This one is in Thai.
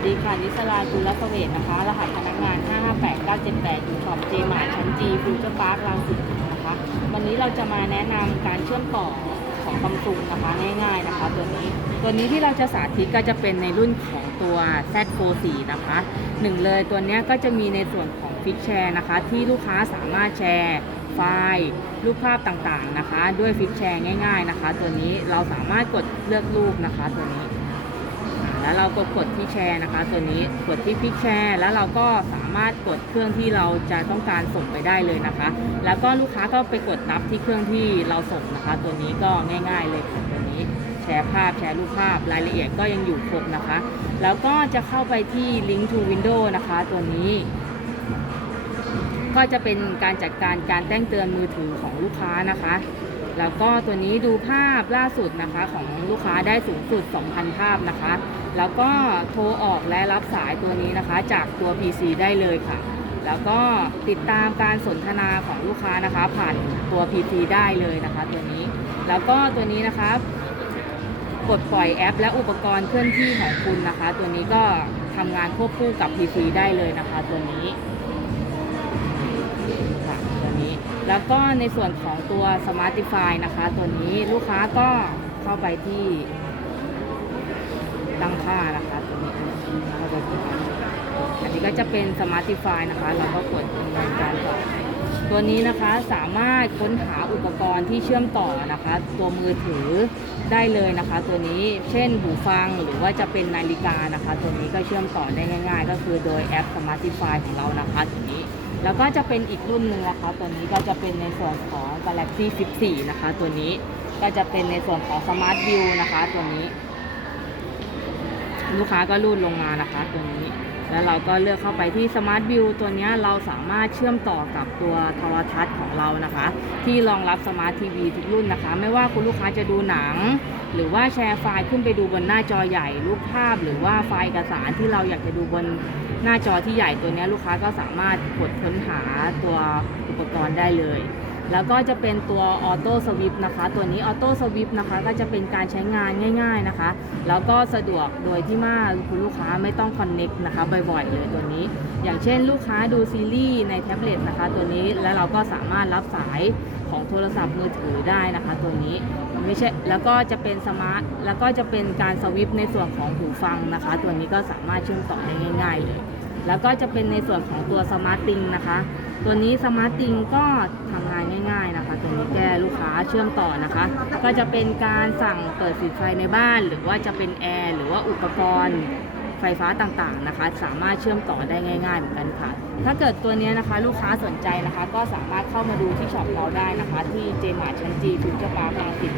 สดีค่ะ นิสราจุลสเวทนะคะ รหัสพนักงาน 558978 อยู่ช็อปเจมาชั้นจีฟิวเจอร์พาร์ครังสิตนะคะ วันนี้เราจะมาแนะนำการเชื่อมต่อของซัมซุงนะคะง่ายๆนะคะ ตัวนี้ ตัวนี้ที่เราจะสาธิตก็จะเป็นในรุ่นของตัว Z44 นะคะหนึ่งเลยตัวนี้ก็จะมีในส่วนของฟิกแชร์นะคะ ที่ลูกค้าสามารถแชร์ไฟล์รูปภาพต่างๆนะคะ ด้วยฟิกแชร์ง่าย ๆนะคะ ตัวนี้เราสามารถกดเลือกรูปนะคะ ตัวนี้ แล้วเราก็กดที่แชร์นะคะ ตัวนี้กดที่พิกแชร์ แล้วเราก็สามารถกดเครื่องที่เราจะต้องการส่งไปได้เลยนะคะ แล้วก็ลูกค้าก็ไปกดนับที่เครื่องที่เราส่งนะคะ ตัวนี้ก็ง่าย ๆ เลยค่ะตัวนี้แชร์ภาพแชร์รูปภาพรายละเอียดก็ยังอยู่ครบนะคะ แล้วก็จะเข้าไปที่ Link to Windows นะคะ ตัวนี้ก็จะเป็นการจัดการการแจ้งเตือนมือถือของลูกค้านะคะ แล้วก็ตัวนี้ดูภาพล่าสุดนะคะของลูกค้าได้สูงสุด 2,000 ภาพนะคะ แล้วก็โทรออกและรับสายตัวนี้นะคะ จากตัว PC ได้เลยค่ะ แล้วก็ติดตามการสนทนาของลูกค้านะคะ ผ่านตัว PC ได้เลยนะคะ ตัวนี้ แล้วก็ตัวนี้นะคะกดปล่อยแอป และอุปกรณ์เคลื่อนที่ของคุณนะคะ ตัวนี้ก็ทำงานควบคู่กับ PC ได้เลยนะคะ ตัวนี้ ก็ในส่วนของตัว Smartify นะคะ ตัวนี้ลูกค้าก็เข้าไปที่ตั้งค่านะคะตัวนี้อันนี้ก็จะเป็น Smartify นะคะ เราก็กดดำเนินการต่อ ตัวนี้นะคะสามารถค้นหาอุปกรณ์ที่เชื่อมต่อนะคะ ตัวมือถือได้เลยนะคะ ตัวนี้เช่นหูฟังหรือว่าจะเป็นนาฬิกานะคะ ตัวนี้ก็เชื่อมต่อได้ง่าย ๆ ก็คือโดยแอป Smartify ของเรานะคะตัวนี้ แล้วก็จะเป็นอีกรุ่นหนึ่งนะคะ ตัวนี้ก็จะเป็นในส่วนของ Galaxy 14 นะคะ ตัวนี้ก็จะเป็นในส่วนของ Smart View นะคะ ตัวนี้ ลูกค้าก็รูดลงมานะคะ ตัวนี้ แล้วเราก็เลือกเข้าไปที่ Smart View ตัวนี้เราสามารถเชื่อมต่อกับตัวโทรทัศน์ของเรานะคะ ที่รองรับ Smart TV ทุกรุ่นนะคะ ไม่ว่าคุณลูกค้าจะดูหนัง หรือว่าแชร์ไฟล์ขึ้นไปดูบนหน้าจอใหญ่ รูปภาพ หรือว่าไฟล์เอกสารที่เราอยากจะดูบนหน้าจอที่ใหญ่ตัวนี้ลูกค้าก็สามารถกดค้นหาตัวอุปกรณ์ได้เลย แล้วก็จะเป็นตัวออโต้สวิปนะคะ ตัวนี้ออโต้สวิปนะคะก็จะเป็นการใช้งานง่าย ๆนะคะ แล้วก็สะดวกโดยที่ว่าคุณลูกค้าไม่ต้องคอนเน็กนะคะบ่อยๆเลยตัวนี้ อย่างเช่นลูกค้าดูซีรีส์ในแท็บเล็ตนะคะ ตัวนี้แล้วเราก็สามารถรับสายของโทรศัพท์มือถือได้นะคะตัวนี้ไม่ใช่แล้วก็จะเป็นสมาร์ทแล้วก็จะเป็นการสวิปในส่วนของหูฟังนะคะ ตัวนี้ก็สามารถเชื่อมต่อได้ง่าย ๆ เลย แล้วก็จะเป็นในส่วนของตัวสมาร์ตติงนะคะ ตัวนี้สมาร์ตติงก็ทำงานง่าย ๆนะคะ ตัวนี้แก้ลูกค้าเชื่อมต่อนะคะ ก็จะเป็นการสั่งเปิดปิดไฟในบ้าน หรือว่าจะเป็นแอร์หรือว่าอุปกรณ์ไฟฟ้าต่างๆนะคะ สามารถเชื่อมต่อได้ง่าย ๆ เหมือนกันค่ะ ถ้าเกิดตัวนี้นะคะ ลูกค้าสนใจนะคะ ก็สามารถเข้ามาดูที่ช็อปเราได้นะคะ ที่เจมาชั้นจีฟิวเจอร์ปาร์คลังสิต